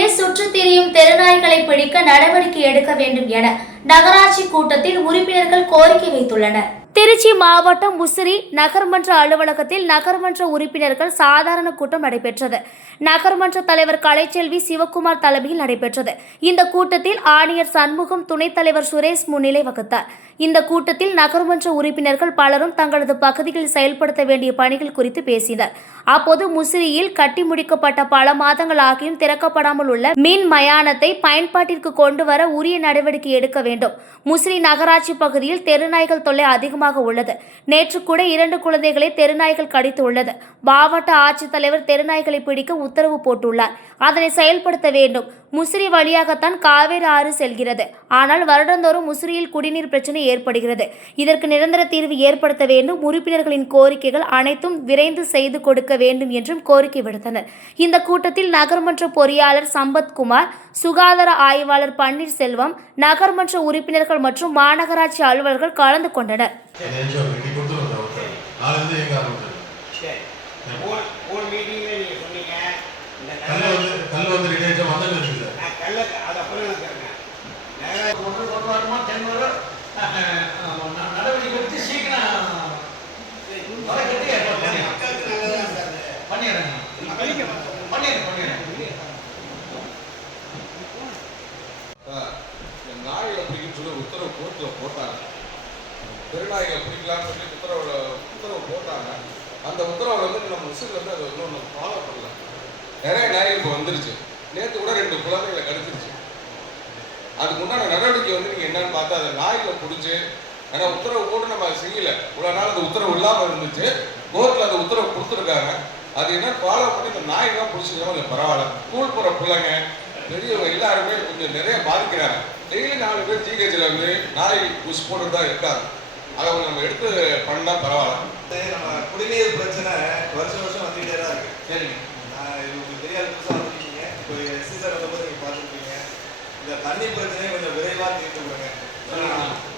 அருகே சுற்றித் திரியும் தெருநாய்களை பிடிக்க நடவடிக்கை எடுக்க வேண்டும் என நகராட்சி கூட்டத்தில் உறுப்பினர்கள் கோரிக்கை வைத்துள்ளனர். திருச்சி மாவட்டம் முசிறி நகர்மன்ற அலுவலகத்தில் நகர்மன்ற உறுப்பினர்கள் சாதாரண கூட்டம் நடைபெற்றது. நகர்மன்ற தலைவர் கலைச்செல்வி சிவக்குமார் தலைமையில் நடைபெற்றது. இந்த கூட்டத்தில் ஆணையர் சண்முகம் துணைத் தலைவர் சுரேஷ் முன்னிலை வகுத்தார். இந்த கூட்டத்தில் நகர்மன்ற உறுப்பினர்கள் பலரும் தங்களது பகுதிகளில் செயல்படுத்த வேண்டிய பணிகள் குறித்து பேசினர். அப்போது முசிறியில் கட்டி முடிக்கப்பட்ட பல மாதங்கள் ஆகியும் திறக்கப்படாமல் உள்ள மின் மயானத்தை பயன்பாட்டிற்கு கொண்டு வர உரிய நடவடிக்கை எடுக்க வேண்டும். முசிறி நகராட்சி பகுதியில் தெருநாய்கள் தொல்லை அதிகமாக உள்ளது. நேற்று கூட இரண்டு குழந்தைகளை தெருநாய்கள் கடித்து உள்ளது. மாவட்ட ஆட்சித்தலைவர் தெருநாய்களை பிடிக்க உத்தரவு போட்டுள்ளார். அதனை செயல்படுத்த வேண்டும். முசிறி வழியாகத்தான் காவேரி ஆறு செல்கிறது. ஆனால் வருடந்தோறும் முசிறியில் குடிநீர் பிரச்சனை ஏற்படுகிறது. இதற்கு நிரந்தர தீர்வு ஏற்படுத்த வேண்டும். உறுப்பினர்களின் கோரிக்கைகள் அனைத்தும் விரைந்து செய்து கொடுக்க வேண்டும் என்றும் கோரிக்கை விடுத்தனர். இந்த கூட்டத்தில் நகர்மன்ற பொறியாளர் சம்பத்குமார் சுகாதார ஆய்வாளர் பன்னீர்செல்வம் நகர்மன்ற உறுப்பினர்கள் மற்றும் மாநகராட்சி அலுவலர்கள் கலந்து கொண்டனர். என்ஜாய் பண்ணி கொடுத்துருங்க அவருக்கு நாளைந்து எங்க ஆரம்பிச்சு சரி மூணு மூணு மீட்டிங்கில் நீங்கள் சொன்னீங்க இந்த கல் வந்து கல் வந்து இருக்குது கல்ல அதை நகர ஒன்று ஒரு வாரமா தென் வரும் நடவடிக்கை எடுத்து சீக்கிரம் வர கட்டி ஏற்பாடு பண்ணிடுறேன். பண்ணிடுறேன் பண்ணிடுறேன் இந்த நாய்களை பிடிக்க சொல்லி உத்தரவு கோர்ட்டில் போட்டாங்க பெருநாய்களை பிடிக்கலாம்னு சொல்லி உத்தரவு உத்தரவு போட்டாங்க. அந்த உத்தரவு வந்து நம்ம முஸ்லீம் வந்து அதை இன்னும் ஒன்று ஃபாலோ பண்ணல. நிறைய நாய்கள் இப்போ வந்துருச்சு. நேற்று கூட ரெண்டு குழந்தைகளை கடிச்சிருச்சு. அதுக்கு உண்டான நடவடிக்கை வந்து நீங்கள் என்னன்னு பார்த்தா அந்த நாய்களை பிடிச்சி ஏன்னா உத்தரவு போட்டு நம்ம அதை செய்யல. இவ்வளோ நாள் அந்த உத்தரவு இல்லாமல் இருந்துச்சு. கோர்ட்டில் அந்த உத்தரவு கொடுத்துருக்காங்க. அது என்ன ஃபாலோ பண்ணி இந்த நாய்களாம் பிடிச்சிக்கிறோம் கொஞ்சம் பரவாயில்ல. ஸ்கூல் போகிற பிள்ளைங்க பெரியவங்க எல்லாருமே கொஞ்சம் நிறைய பாதிக்கிறாங்க. டெய்லி நாலு பேர் ஜிஹெச்சில் வந்து நாய் புஷ் போட்டு தான் இருக்காங்க. அதை கொஞ்சம் நம்ம எடுத்து பண்ணால் பரவாயில்ல. நம்ம குடிநீர் பிரச்சனை வருஷம் வருஷம் வந்துகிட்டே தான் இருக்கு. சரிங்க. உங்களுக்கு தெரியாத புதுசாக வந்துருக்கீங்க. இப்போ எஸ்சி சார் வரும்போது நீங்கள் பார்த்துருப்பீங்க. இந்த தண்ணி பிரச்சனையை கொஞ்சம் விரைவாக தீர்த்து கொடுங்க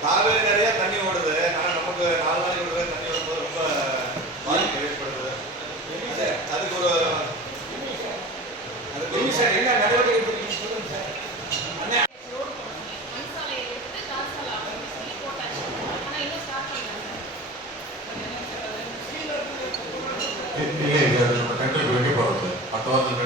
காவேரி நிறைய தண்ணி Father